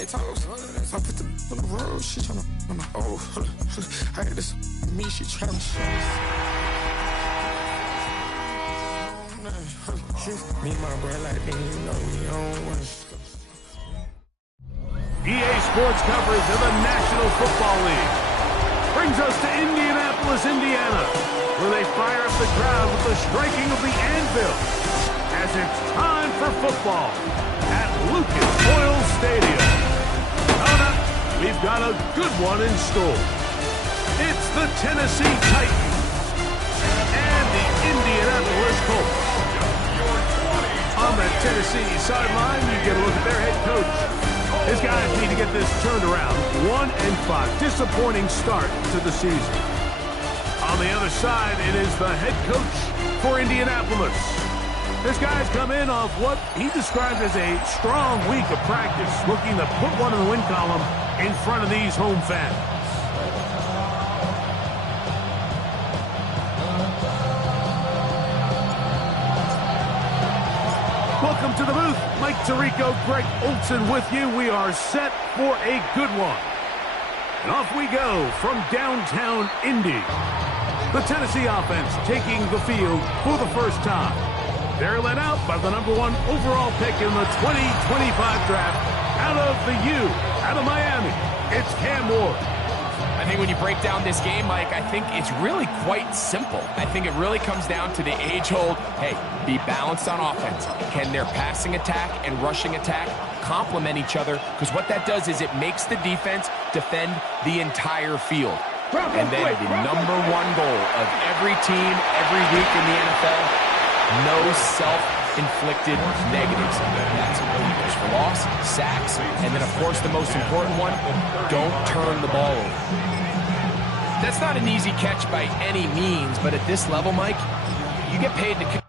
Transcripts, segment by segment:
they toes. So I put the on the road, she tryna, I got this me, she tryna show me and my bro like me, you know we on one. EA Sports coverage of the National Football League brings us to Indianapolis, Indiana, where they fire up the crowd with the striking of the anvil as it's time for football at Lucas Oil Stadium. Coming up, we've got a good one in store. It's the Tennessee Titans and the Indianapolis Colts. On the Tennessee sideline, you get a look at their head coach. His guys need to get this turned around. 1-5. Disappointing start to the season. On the other side, it is the head coach for Indianapolis. His guys come in off what he described as a strong week of practice, looking to put one in the win column in front of these home fans. Welcome to the booth. Mike Tirico, Greg Olson with you. We are set for a good one. And off we go from downtown Indy. The Tennessee offense taking the field for the first time. They're led out by the #1 overall pick in the 2025 draft out of the U, out of Miami. It's Cam Ward. I think when you break down this game, Mike, I think it's really quite simple. I think it really comes down to the age-old, hey, be balanced on offense. Can their passing attack and rushing attack complement each other? Because what that does is it makes the defense defend the entire field. And then the #1 goal of every team, every week in the NFL, no self-inflicted negatives. That's tackles for loss, sacks, and then, of course, the most important one, don't turn the ball over. That's not an easy catch by any means, but at this level, Mike, you get paid to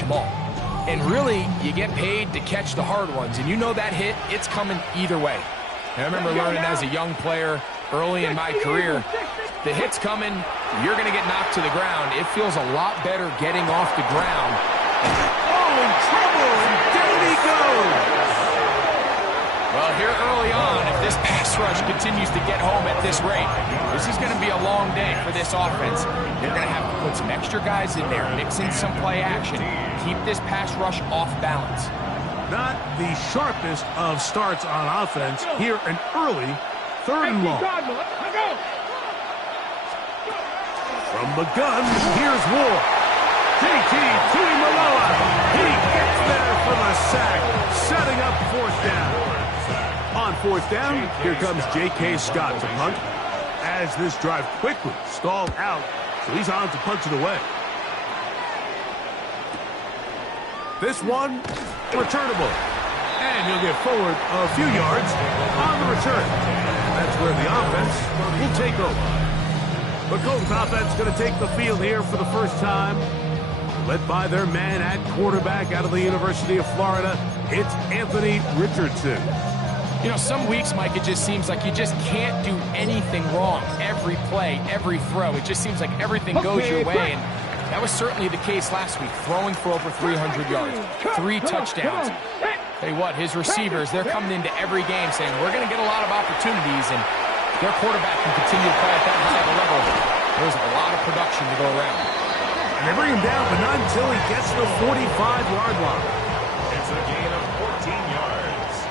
them all. And really, you get paid to catch the hard ones. And you know that hit, it's coming either way. And I remember learning as a young player early in my career, the hit's coming, you're going to get knocked to the ground. It feels a lot better getting off the ground. Oh, in trouble, and down he goes. Well, here early on, if this pass rush continues to get home at this rate, this is going to be a long day for this offense. They're going to have to put some extra guys in there, mix in some play action, keep this pass rush off balance. Not the sharpest of starts on offense here an early 3rd and long. From the gun, here's Ward. JT Tuimoloau. He gets there for the sack, setting up 4th down. On 4th down, here comes J.K. Scott to punt as this drive quickly stalled out, so he's on to punch it away. This one, returnable. And he'll get forward a few yards on the return. That's where the offense will take over. The Colts offense going to take the field here for the first time. Led by their man at quarterback out of the University of Florida, it's Anthony Richardson. You know, some weeks, Mike, it just seems like you just can't do anything wrong. Every play, every throw, it just seems like everything goes your way. And that was certainly the case last week, throwing for over 300 yards, 3 touchdowns. Tell you what, his receivers, they're coming into every game saying, we're going to get a lot of opportunities, and their quarterback can continue to play at that high of a level. There's a lot of production to go around. And they bring him down, but not until he gets the 45-yard line. It's a gain of 14 yards.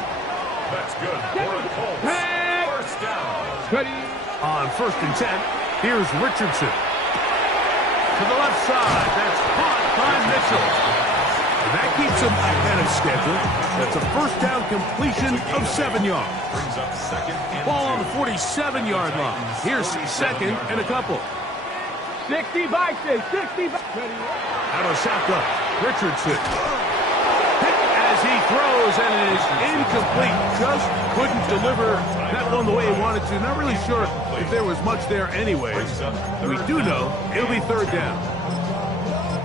That's good for the Colts. First down. On 1st and 10, here's Richardson. To the left side, that's caught by Mitchell. And that keeps him ahead of schedule. That's a 1st down completion of 7 yards. Brings up 2nd and 2. Ball on the 47-yard line. Here's 2nd and a couple. 60 by 6, 60 by... Out of shotgun, Richardson. Hit as he throws, and it is incomplete. Just couldn't deliver that one the way he wanted to. Not really sure if there was much there anyways. We do know it'll be 3rd down.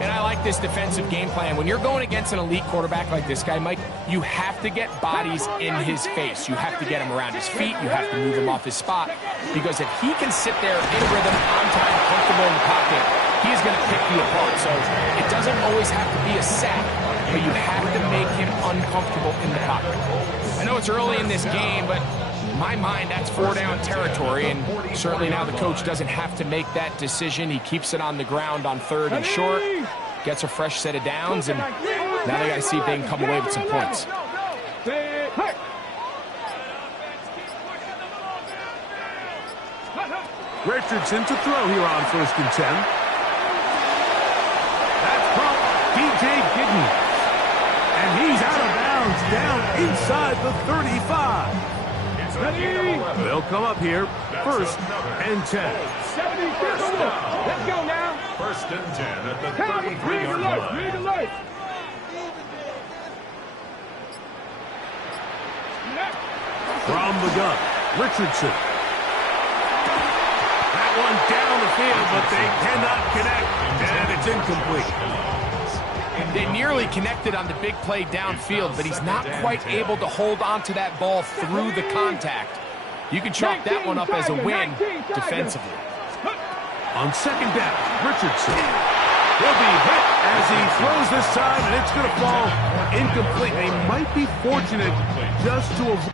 And I like this defensive game plan. When you're going against an elite quarterback like this guy, Mike, you have to get bodies in his face. You have to get him around his feet. You have to move him off his spot. Because if he can sit there in rhythm, on time, comfortable in the pocket, he is going to pick you apart. So it doesn't always have to be a sack, but you have to make him uncomfortable in the pocket. I know it's early in this game, but in my mind, that's 4-down territory, and certainly now the coach doesn't have to make that decision. He keeps it on the ground on 3rd and short, gets a fresh set of downs, and now they got to see if they can come away with some points. Richardson to throw here on 1st and 10. That's caught DJ Gidney. And he's out of bounds down inside the 35. They'll come up here, 1st and 10. Let's go now. 1st and 10 at the 33-yard line. From the gun, Richardson. That one down the field, but they cannot connect, and it's incomplete. They nearly connected on the big play downfield, but he's not quite able to hold on to that ball through the contact. You can chalk that one up as a win defensively. On 2nd down, Richardson. He'll be hit as he throws this time, and it's going to fall incomplete. They might be fortunate just to avoid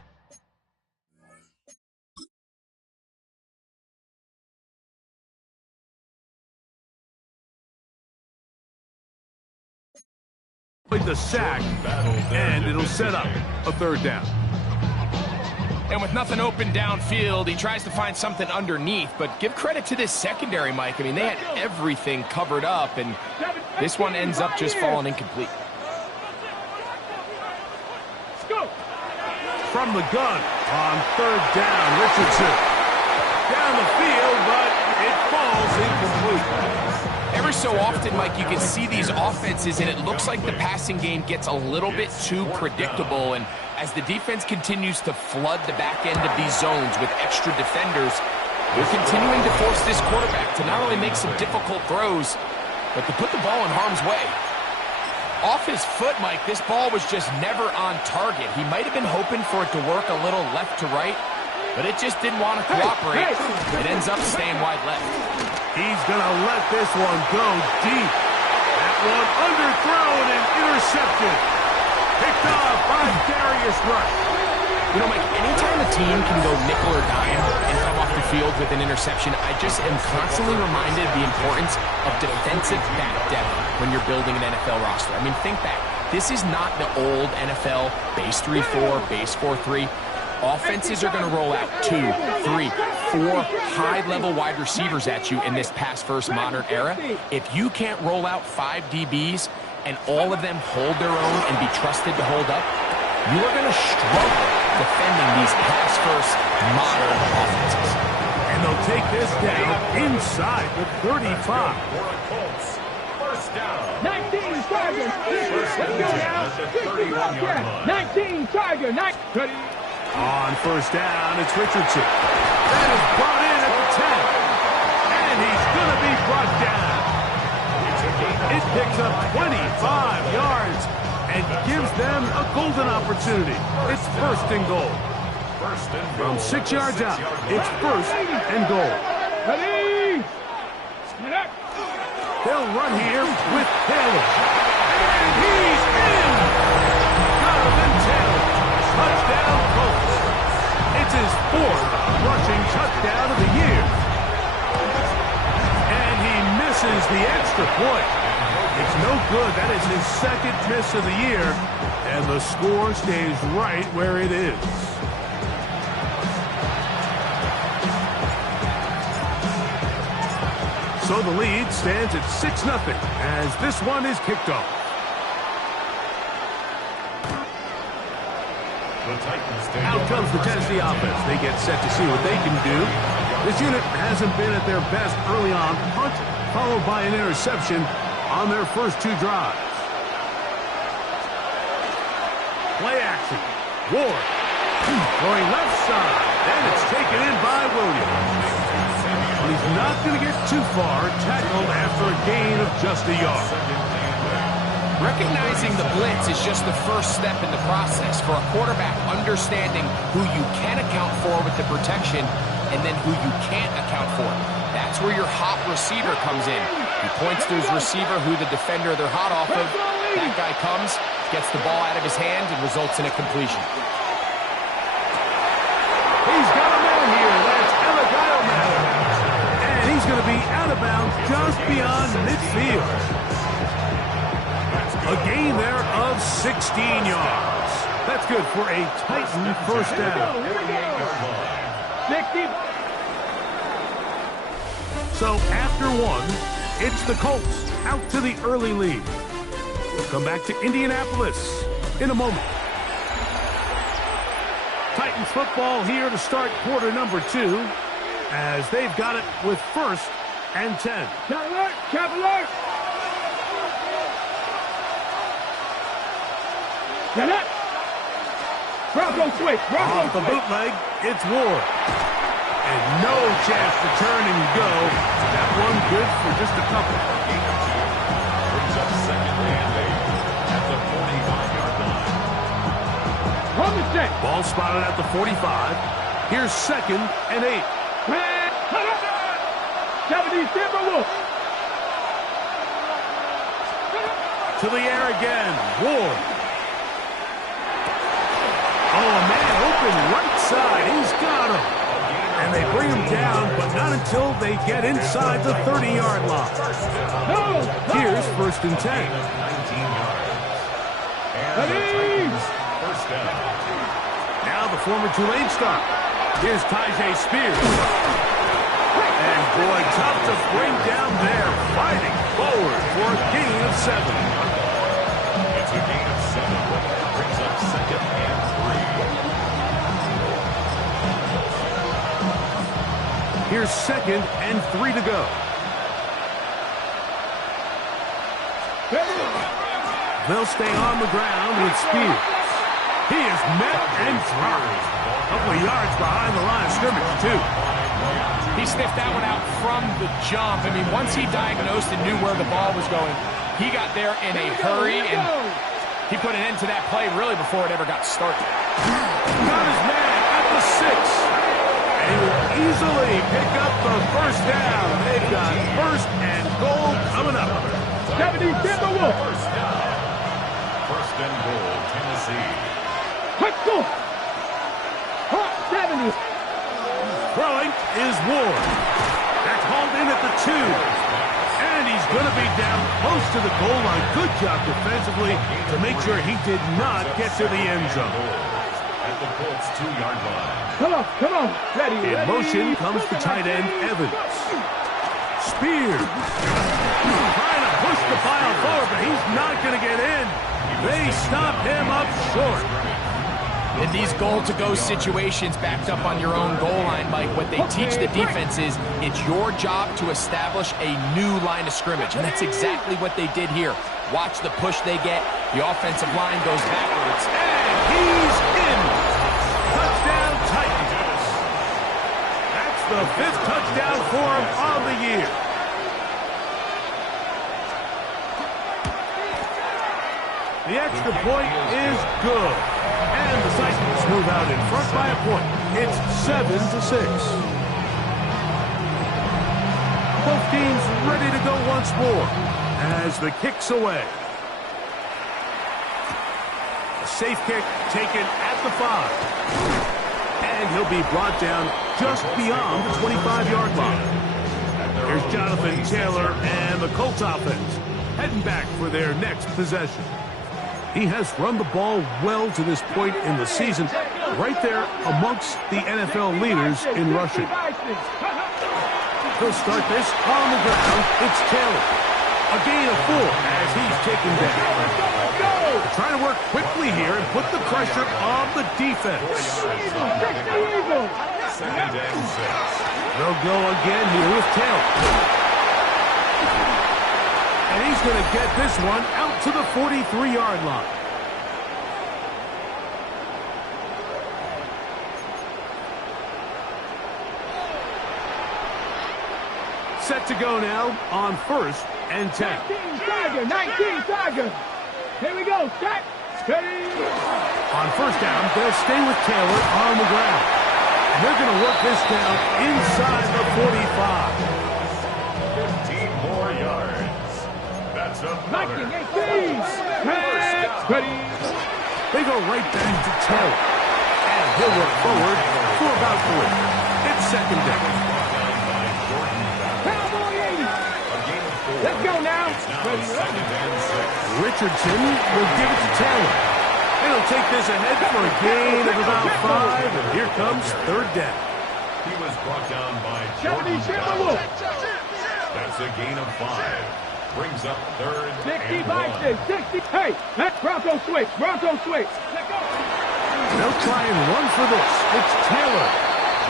the sack, and it'll set up a 3rd down. And with nothing open downfield, he tries to find something underneath, but give credit to this secondary, Mike. I mean, they had everything covered up, and this one ends up just falling incomplete. From the gun on 3rd down, Richardson. Down the field, but it falls incomplete. Every so often, Mike, you can see these offenses, and it looks like the passing game gets a little bit too predictable. And as the defense continues to flood the back end of these zones with extra defenders, they're continuing to force this quarterback to not only make some difficult throws, but to put the ball in harm's way. Off his foot, Mike, this ball was just never on target. He might have been hoping for it to work a little left to right, but it just didn't want to cooperate. It ends up staying wide left. He's going to let this one go deep. That one underthrown and intercepted. Picked off by Darius Rush. You know, Mike, anytime a team can go nickel or dime and come off the field with an interception, I just am constantly reminded of the importance of defensive back depth when you're building an NFL roster. I mean, think back. This is not the old NFL base 3-4, base 4-3. Offenses are going to roll out 2, 3, 4 high-level wide receivers at you in this pass-first modern era. If you can't roll out 5 DBs and all of them hold their own and be trusted to hold up, you are going to struggle defending these pass-first modern offenses. And they'll take this down inside the 35. First down. 19 Chargers. Let's go now. 19 Chargers. On first down, it's Richardson. That is brought in at the 10. And he's going to be brought down. It picks up 25 yards and gives them a golden opportunity. It's first and goal. From 6 yards out, it's first and goal. Ready? Get up. They'll run here with Taylor. And he's in! Jonathan Taylor. Touchdown, Colts. It's his 4th rushing touchdown of the year. And he misses the extra point. It's no good. That is his 2nd miss of the year. And the score stays right where it is. So the lead stands at 6-0 as this one is kicked off. Out comes the Tennessee offense. They get set to see what they can do. This unit hasn't been at their best early on. Punt followed by an interception on their first 2 drives. Play action. Ward. Going left side. And it's taken in by Williams. He's not going to get too far, tackled after a gain of just a yard. Recognizing the blitz is just the first step in the process for a quarterback, understanding who you can account for with the protection and then who you can't account for. That's where your hot receiver comes in. He points to his receiver who the defender they're hot off of. That guy comes, gets the ball out of his hand, and results in a completion. He's got a man here. That's Eligio Mathers. And he's going to be out of bounds just beyond midfield. A gain there of 16 yards. That's good for a Titan first down. 60. So after 1, it's the Colts out to the early lead. We'll come back to Indianapolis in a moment. Titans football here to start quarter number 2 as they've got it with first and 10. Cap alert. Get up! Bronco switch! Off the bootleg, it's Ward. And no chance to turn and go. That one good for just a couple. Brings up second and 8 at the 45-yard line. Ball spotted at the 45. Here's second and 8. To the air again, Ward. Oh, a man open right side. He's got him. And they bring him down, but not until they get inside the 30-yard line. Here's first and 10. 19 yards. And the Titans first down. Now the former Tulane star. Here's Tyjae Spears. And boy, tough to bring down there. Fighting forward for a gain of 7. It's a gain of 7. Brings up second and 3. Here's second and 3 to go. They'll stay on the ground with Spears. He is met and dropped. A couple of yards behind the line of scrimmage, too. He sniffed that one out from the jump. I mean, once he diagnosed and knew where the ball was going, He got there in a hurry, and he put an end to that play really before it ever got started. Got his man at the 6. And he will easily pick up the first down. They've got first and goal coming up. 70 Timberwolves. First and goal, Tennessee. Let's go. Hot 70. Throwing is Ward. That's hauled in at the 2. And he's going to be down close to the goal line. Good job defensively to make sure he did not get to the end zone. At the Colts 2-yard line. Come on. Ready. In motion comes the tight end, Evans. Spears. Trying to push the pile forward, but he's not going to get in. They stop him up short. In these goal-to-go situations backed up on your own goal line, Mike, what they teach the defense is it's your job to establish a new line of scrimmage, and that's exactly what they did here. Watch the push they get. The offensive line goes backwards. And he's in. Touchdown Titans. That's the 5th touchdown for him on the year. The extra point is good. And the Titans move out in front by a point. It's 7-6. Both teams ready to go once more as the kick's away. A safe kick taken at the 5. And he'll be brought down just beyond the 25-yard line. Here's Jonathan Taylor and the Colts offense heading back for their next possession. He has run the ball well to this point in the season, right there amongst the NFL leaders in rushing. He'll start this on the ground. It's Taylor. A gain of 4 as he's taken down. Trying to work quickly here and put the pressure on the defense. Second and 6. They'll go again here with Taylor. And he's going to get this one out to the 43-yard line. Set to go now on 1st and 10. 19 Tiger. Here we go. Set. Steady. On 1st down, they'll stay with Taylor on the ground. And they're going to work this down inside the 45. 15 more yards. That's another. 19-18. Ready. They go right back to Taylor. And he'll work forward for about 3. It's 2nd down. Cowboy 80. Let's go now. Richardson will give it to Taylor. He'll take this ahead for a gain of about 5. And here comes 3rd down. He was brought down by 70 Jordan Timberwolves. That's a gain of 5. Brings up 3rd 60 and by 1. 60. Hey, that's Bronco switch. Bronco switch. Let's go. They'll try and run for this. It's Taylor.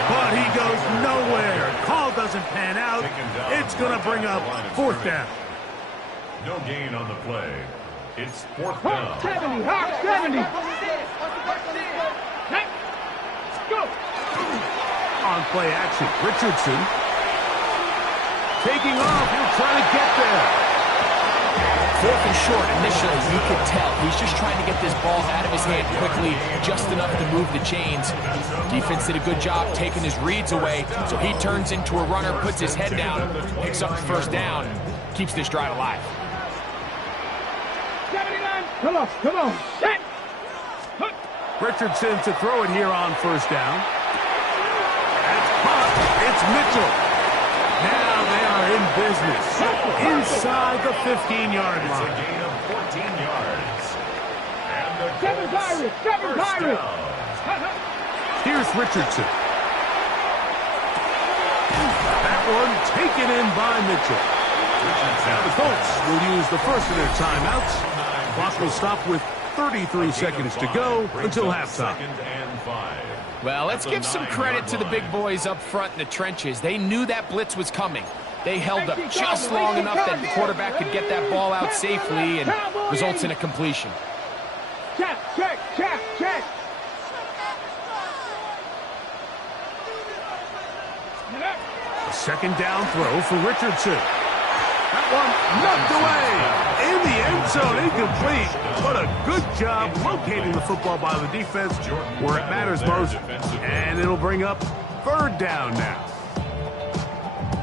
But he goes nowhere. Call doesn't pan out. It's going to bring up 4th down. No gain on the play. It's 4th Hawk down. 70. Hawk 70. Let's go. On play action, Richardson. Taking off. He'll try to get there. 4th and short, initially, you could tell he's just trying to get this ball out of his hand quickly, just enough to move the chains. Defense did a good job taking his reads away, so he turns into a runner, puts his head down, picks up the 1st down, keeps this drive alive. 79. Come on. Set. Richardson to throw it here on 1st down. That's caught. It's Mitchell. Now they are in business. Inside the 15-yard It's a line. gain of 14 yards. And the Seven's Colts Irish. Seven's first Irish. down. Here's Richardson. That one taken in by Mitchell. Now the Colts will use the first of their timeouts. Clock will stop with 33 seconds to go until halftime. 2nd and 5. Well, let's give some credit to the big boys up front in the trenches. They knew that blitz was coming. They held up just long enough that the quarterback could get that ball out safely and results in a completion. Check. A 2nd down throw for Richardson. That one knocked away in the zone, incomplete. But a good job locating the football by the defense where it matters most. And it'll bring up third down now.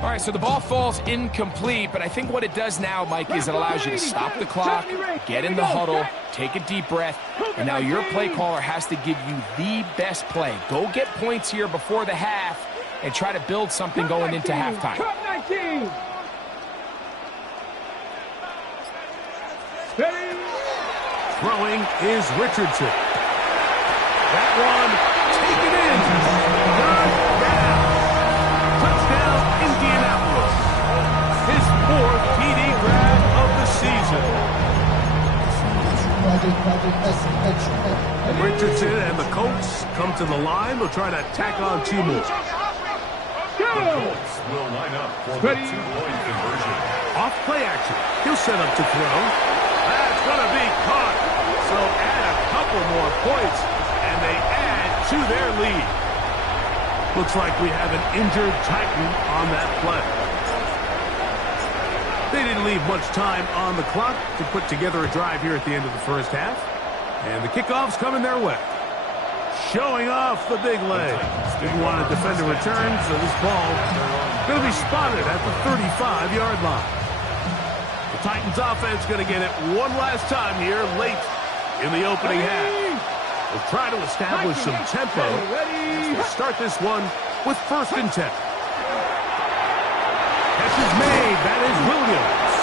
All right, so the ball falls incomplete, but I think what it does now, Mike, is it allows you to stop the clock, get in the huddle, take a deep breath, and now your play caller has to give you the best play. Go get points here before the half and try to build something going into halftime. Throwing is Richardson. That one taken in. Third down. Touchdown, Indianapolis. His 4th TD grab of the season. Richardson and the Colts come to the line. They'll try to tack on 2 more. The Colts will line up for the 2-point conversion. Off play action. He'll set up to throw. That's going to be caught. So add a couple more points, and they add to their lead. Looks like we have an injured Titan on that play. They didn't leave much time on the clock to put together a drive here at the end of the first half. And the kickoff's coming their way. Showing off the big leg. Didn't want to defend a return, so this ball going to be spotted at the 35-yard line. The Titans offense going to get it one last time here late in the opening half. We'll try to establish some tempo. We'll start this one with 1st and 10. Catch is made. That is Williams.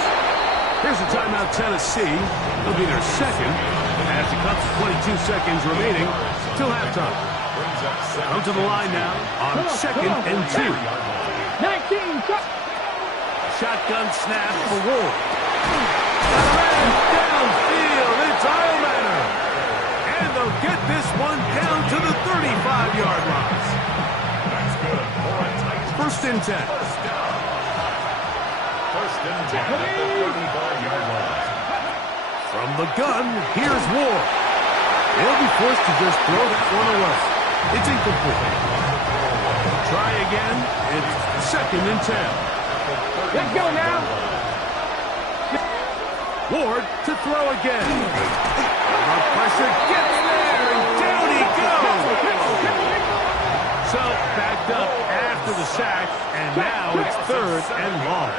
Here's a timeout, Tennessee. It'll be their second as it comes to 22 seconds remaining till halftime. Come to the line now on 2nd and 2. 19. Shotgun snap for Ward. Downfield, it's Eilmanner. And they'll get this one down to the 35-yard line. That's good for a Titan. 1st and 10. First and 10 at the 35-yard line. From the gun, here's Ward. They'll be forced to just throw that one away. It's incomplete. Try again. It's 2nd and 10. Let's go now. Ward to throw again. The pressure gets there, and down he goes. So backed up after the sack, and now it's 3rd and long.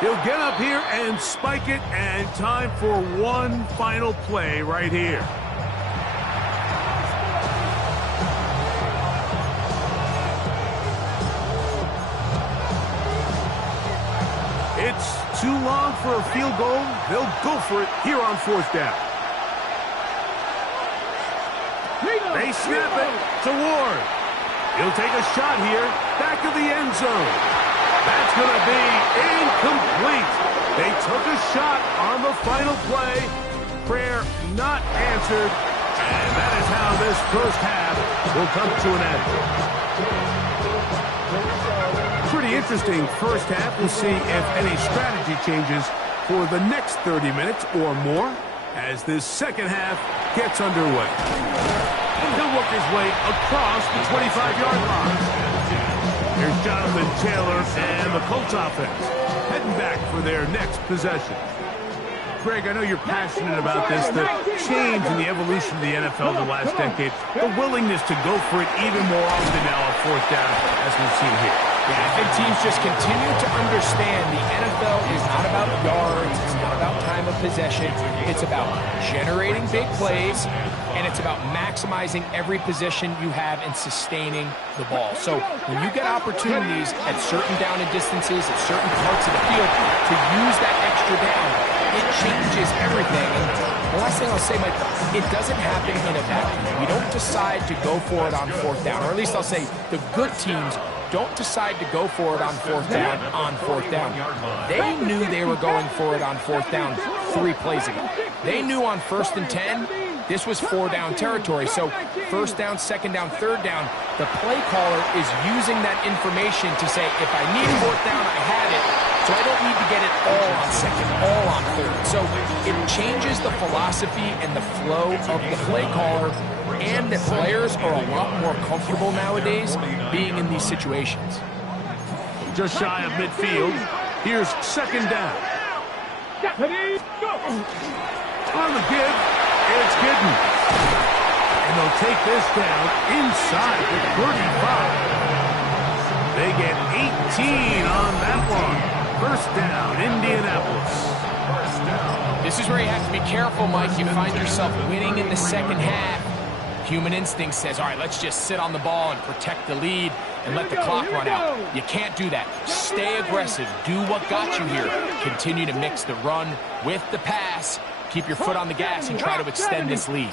He'll get up here and spike it, and time for one final play right here. It's too long for a field goal. They'll go for it here on 4th down. They snap it to Ward. He'll take a shot here, back of the end zone. That's going to be incomplete. They took a shot on the final play. Prayer not answered. And that is how this first half will come to an end. Pretty interesting first half. We'll see if any strategy changes for the next 30 minutes or more as this second half gets underway. He'll work his way across the 25-yard line. Here's Jonathan Taylor and the Colts offense heading back for their next possession. Greg, I know you're passionate about this, the change in the evolution of the NFL the last decade, the willingness to go for it even more often now on 4th down, as we've seen here. Yeah, I think teams just continue to understand the NFL is not about yards, it's not about time of possession, it's about generating big plays, and it's about maximizing every possession you have and sustaining the ball. So when you get opportunities at certain down and distances, at certain parts of the field, to use that extra down, it changes everything. And the last thing I'll say, Mike, it doesn't happen in a vacuum. We don't decide to go for it on 4th down, or at least I'll say the good teams don't decide to go for it on 4th down on 4th down. They knew they were going for it on 4th down 3 plays ago. They knew on 1st and 10, this was 4-down territory. So 1st down, 2nd down, 3rd down, the play caller is using that information to say, if I need 4th down, I have it. So I don't need to get it all on 2nd, all on 3rd. So it changes the philosophy and the flow of the play caller, and the players are a lot more comfortable nowadays being in these situations. Just shy of midfield. Here's 2nd down. Ready, go. On the give, it's Gidden. And they'll take this down inside the 35. They get 18 on that one. First down, Indianapolis. First down. This is where you have to be careful, Mike. You find yourself winning in the second half. Human instinct says, all right, let's just sit on the ball and protect the lead and let the clock run out. You can't do that. Stay aggressive. Do what got you here. Continue to mix the run with the pass. Keep your foot on the gas and try to extend this lead.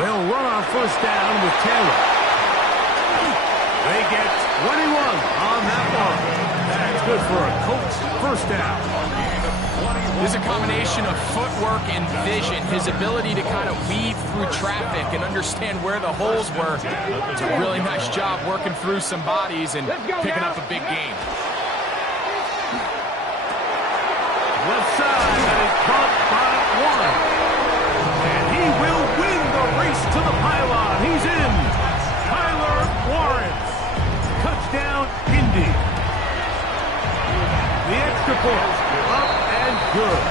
They'll run on first down with Taylor. They get 21 on that one. That's good for a Colts first down. There's a combination of footwork and vision, his ability to kind of weave through traffic and understand where the holes were. It's a really nice job working through some bodies and picking up a big gain. Left side, and it's caught by one. And he will win the race to the pylon. He's in. Tyler Warren. Touchdown, Indy. The extra point. Up and good.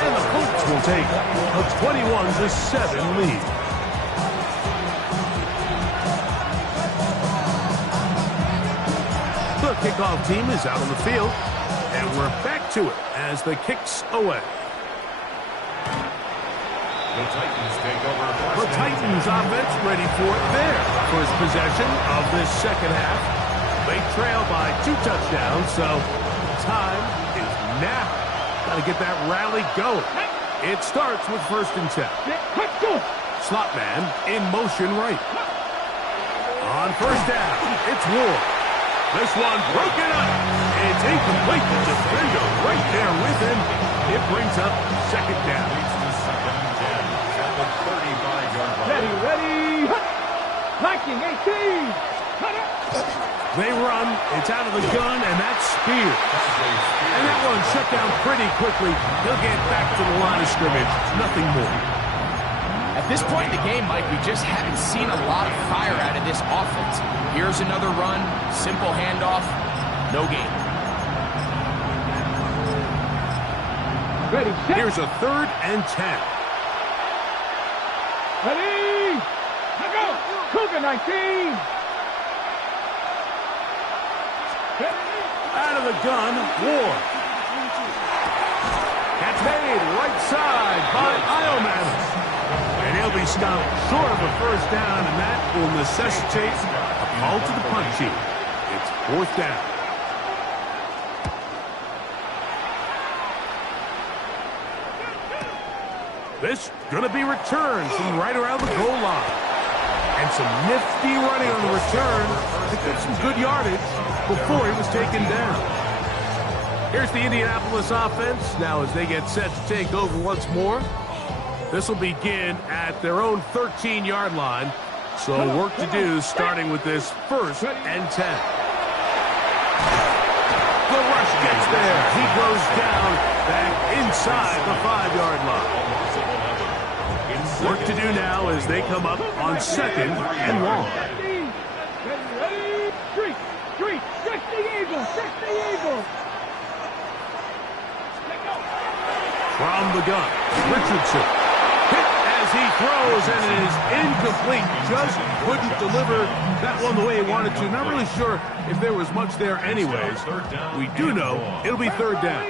And the Colts will take a 21-7 lead. The kickoff team is out on the field. And we're back to it as the kick's away. The Titans take over. The Titans offense ready for their first possession of this second half. They trail by 2 touchdowns, so time is now. Got to get that rally going. It starts with 1st and 10. Slot man in motion right. On first down, it's Ward. This one broken up. It's incomplete. The defender right there with him. It brings up second down. Ready. Liking 18. They run. It's out of the gun, and that's Spears. And that one shut down pretty quickly. He'll get back to the line of scrimmage. Nothing more. At this point in the game, Mike, we just haven't seen a lot of fire out of this offense. Here's another run, simple handoff, no gain. Ready, set. Here's a 3rd and 10. Ready. Go. Cougar 19. Out of the gun, Ward. That's made right side by Ioman. And he'll be stopped short of a first down, and that will necessitate a call to the punt sheet. It's 4th down. This going to be returned from right around the goal line. And some nifty running on the return to get some good yardage before he was taken down. Here's the Indianapolis offense. Now as they get set to take over once more. This will begin at their own 13-yard line. So work to do starting with this 1st and 10. The rush gets there. He goes down back inside the 5-yard line. Work to do now as they come up on 2nd and long. Ready. Street. Stretch the eagle. From the gun, Richardson. Hit as he throws, and it is incomplete. Just couldn't deliver that one the way he wanted to. Not really sure if there was much there anyways. We do know it'll be 3rd down.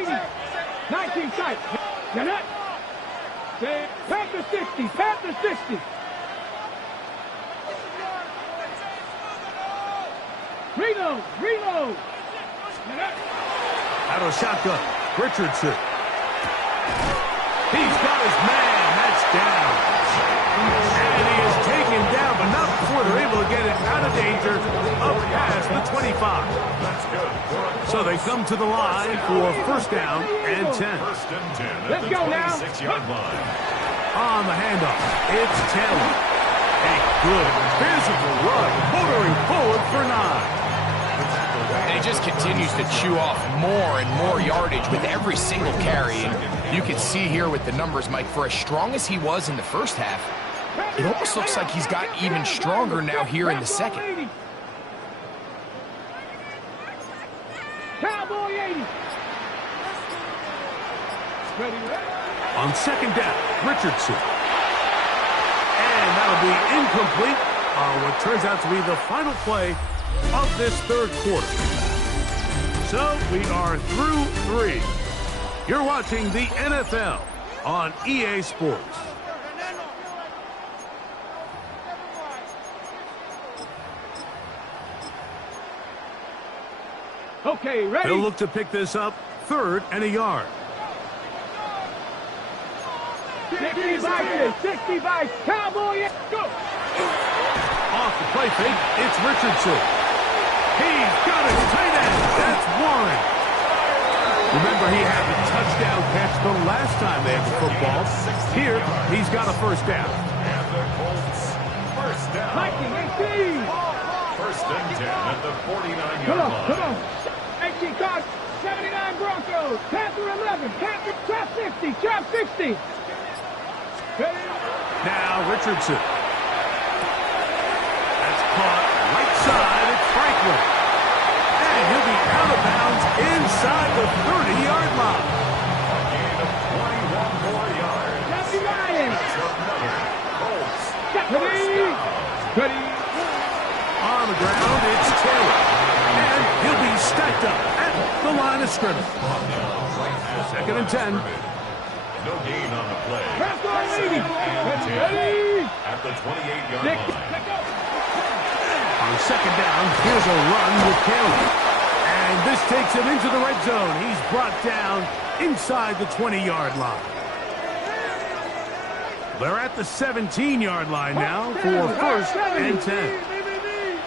19 sight. Get it. Panther 60. Panther 60. Reload. Out of shotgun, Richardson. He's got his man. That's down. And he is taken down, but not before they're able to get it out of danger up past the 25. So they come to the line for 1st down and 10. 1st and 10. Let's go now. 6-yard line. On the handoff, it's Taylor. A good physical run, motoring forward for 9. And he just continues to chew off more and more yardage with every single carry. And you can see here with the numbers, Mike, for as strong as he was in the first half, it almost looks like he's got even stronger now here in the second. Cowboy 80. Ready, ready. On second down, Richardson. And that'll be incomplete on what turns out to be the final play of this third quarter. So we are through 3. You're watching the NFL on EA Sports. Okay, ready. They'll look to pick this up 3rd and a yard. 65, Cowboy, go! Off the play fake, it's Richardson. He's got his tight end. That's one. Remember, he had the touchdown catch the last time they had the football. Here, he's got a first down. And the Colts, first down. 19, 18. First and 10 at the 49-yard Come on, line. come on. 18 cards, 79 Broncos. Panther 11, Panther, trap 50, trap 60. Ready? Now Richardson. That's caught right side. It's Franklin. And he'll be out of bounds inside the 30-yard line. A gain of 21 more yards. Jeffy Ryan. That's another Colts. Ready? Ready? On the ground, it's Taylor. And he'll be stacked up at the line of scrimmage. Second and 10. No gain on the play. Press on Second 80. and 10 Ready? at the 28-yard Nick, line. let go. On second down, here's a run with Taylor. And this takes him into the red zone. He's brought down inside the 20-yard line. They're at the 17-yard line now for first and 10.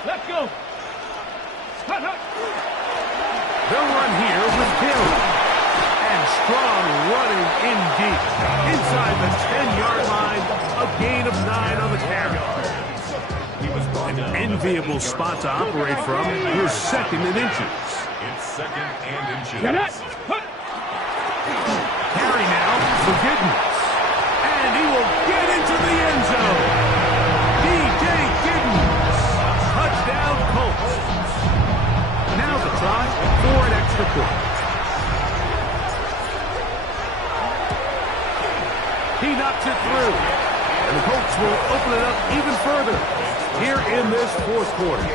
Let's go. Hut, hut. They'll run here with Taylor. And strong running in deep. Inside the 10-yard line, a gain of 9 on the carry. An enviable spot to operate from. Here's second and inches. It's second and inches. Get it. Hut. Carry now for Giddens. And he will get into the end zone. DJ Giddens. Touchdown Colts. Now the try for an extra point. He knocks it through. And the Colts will open it up even further here in this fourth quarter.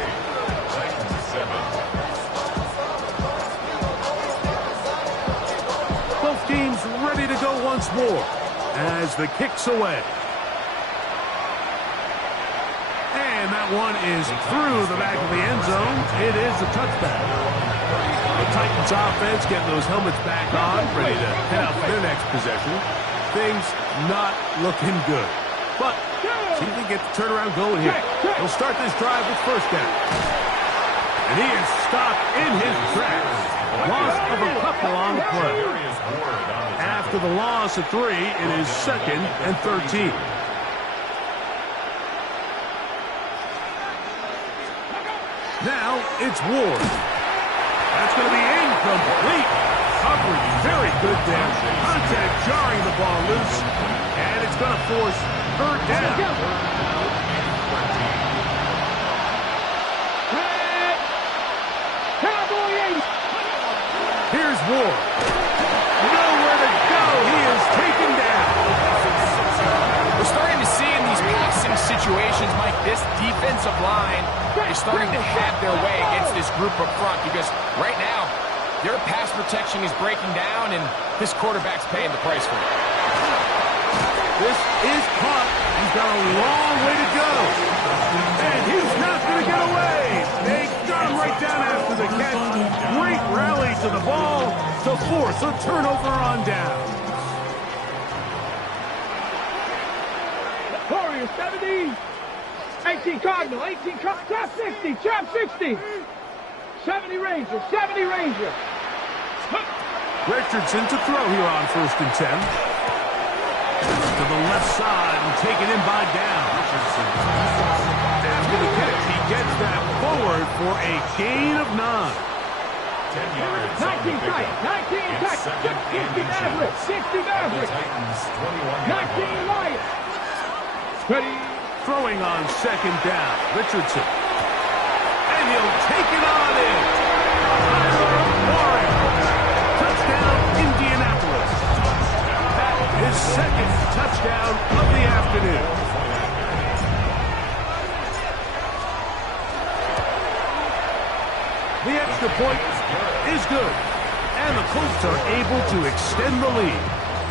Both teams ready to go once more as the kick's away. And that one is through the back of the end zone. It is a touchback. The Titans offense getting those helmets back on, ready to head out for their next possession. Things not looking good. But see if they get the turnaround going here. They'll start this drive with first down. And he is stopped in his tracks. Loss of a couple on the play. After the loss of 3, it is second and 13. Now it's Ward. That's going to be incomplete. Coverage very good there. Contact jarring the ball loose. And it's going to force third down. Cowboy 80. Here's Ward. Nowhere to go. He is taken down. We're starting to see in these passing situations, Mike, this defensive line is starting to have their way against this group up front because right now, their pass protection is breaking down, and this quarterback's paying the price for it. This is caught. He's got a long way to go. And he's not going to get away. They got him right down after the catch. Great rally to the ball to force a turnover on down. Warriors 70. 18 Cardinal, 18 Cardinal, trap 60, trap 60. 70 Ranger, 70 Ranger. Richardson to throw here on first and 10. To the left side and taken in by down. After the catch, he gets that forward for a gain of 9. 10 yards. 19 tight, 19 tight, 60 Maverick, 60 Maverick. Titans 19 21 Lions. Ready. Throwing on second down, Richardson. And he'll take it on in. Tyler Warren. Touchdown, Indianapolis. extra point is good. And the Colts are able to extend the lead.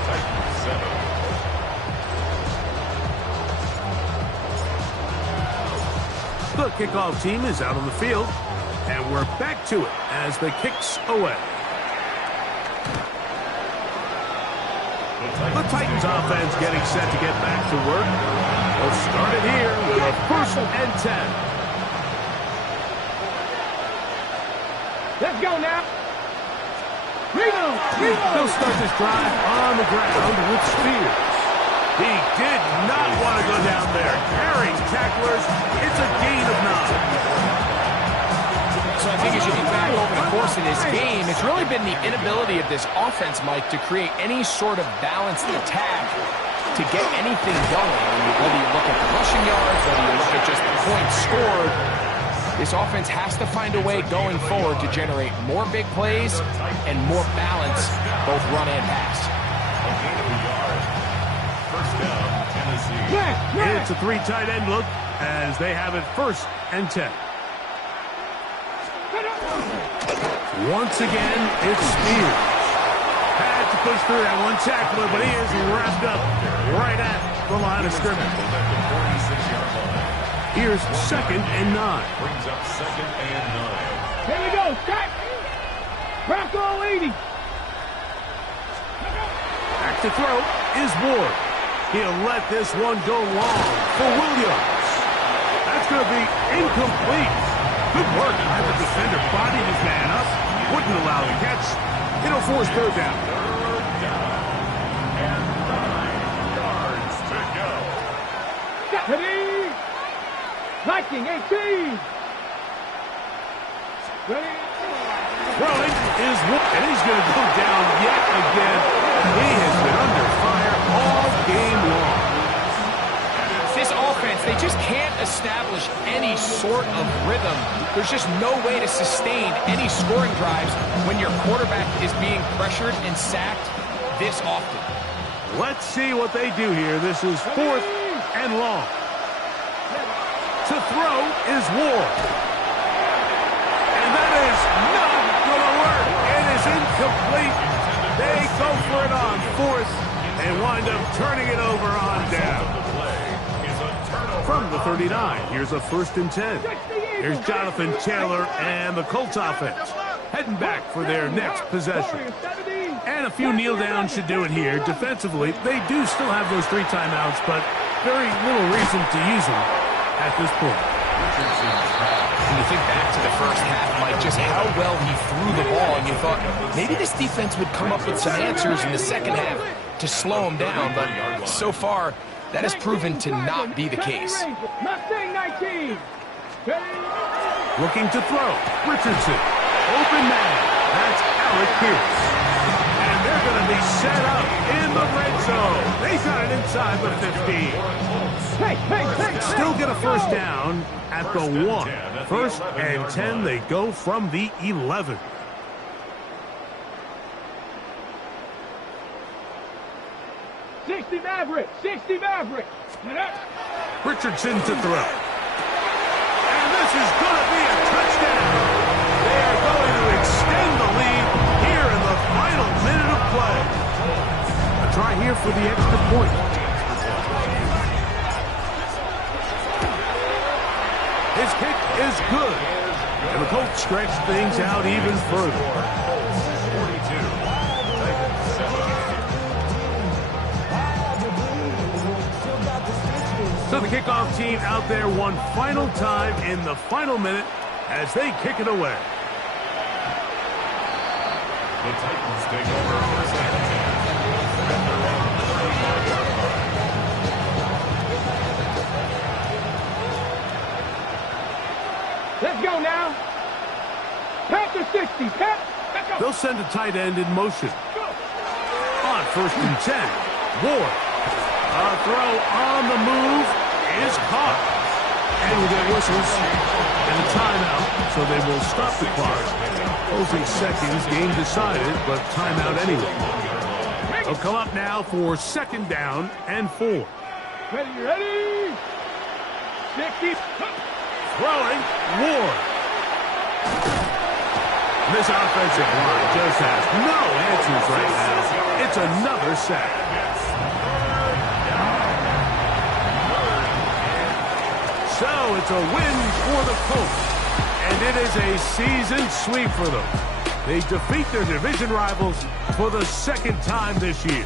Titans 7. The kickoff team is out on the field, and we're back to it as the kick's away. The Titans offense getting set to get back to work. They'll start it here with a 1st and 10. Let's go now. They'll start this drive on the ground with Spears. He did not want to go down there. Carrying tacklers, it's a gain of 9. So I think as you look back over the course of this game, it's really been the inability of this offense, Mike, to create any sort of balanced attack to get anything going. Whether you look at the rushing yards, whether you look at just the points scored, this offense has to find a way going forward to generate more big plays and more balance, both run and pass. A gain of a yard. First down, Tennessee. It's a 3 tight end look as they have it 1st and 10. Once again, it's Spears. Had to push through that one tackler, but he is wrapped up right at the line of scrimmage. Here's 2nd and 9. Brings up 2nd and 9. Here we go. Stack. Bronco 80. Back to throw is Ward. He'll let this one go long for Williams. That's going to be incomplete. Good work by the defender. Bodied his man up. Wouldn't allow the catch. It'll force 3rd down. 3rd down. And 9 yards to go. Ready. Viking 18. Ready. Throwing is Ward. And he's going to go down yet again. He has been under fire all game long. This offense, they just can't establish any sort of rhythm. There's just no way to sustain any scoring drives when your quarterback is being pressured and sacked this often. Let's see what they do here. This is 4th and long. To throw is Ward. And that is not going to work. It is incomplete. They go for it on 4th and wind up turning it over on down. From the 39, here's a 1st and 10. Here's Jonathan Taylor and the Colts offense heading back for their next possession. And a few kneel downs should do it here. Defensively, they do still have those 3 timeouts, but very little reason to use them at this point. When you think back to the first half, Mike, just how well he threw the ball, and you thought maybe this defense would come up with some answers in the second half to slow him down, but so far, that has proven to not be the case. Mustang 19. Looking to throw. Richardson. Open man. That's Alec Pierce. And they're going to be set up in the red zone. They got it inside the 15. Still get a 1st down at the 1. 1st and 10. They go from the 11. Maverick. 60 Maverick. Richardson to throw. And this is going to be a touchdown. They are going to extend the lead here in the final minute of play. A try here for the extra point. His kick is good. And the Colts stretch things out even further. So the kickoff team out there one final time in the final minute as they kick it away. The Titans take over 1st and 10. And they're on the 35-yard line. Let's go now. Panther 60. Let's go. They'll send a tight end in motion. On 1st and 10. Ward. A throw on the move is caught. And we'll get whistles and a timeout, so they will stop the clock. Closing seconds, game decided, but timeout anyway. They'll come up now for 2nd down and 4. Ready? 60. Throwing, Ward. This offensive line just has no answers right now. It's another sack. So it's a win for the Colts. And it is a season sweep for them. They defeat their division rivals for the second time this year.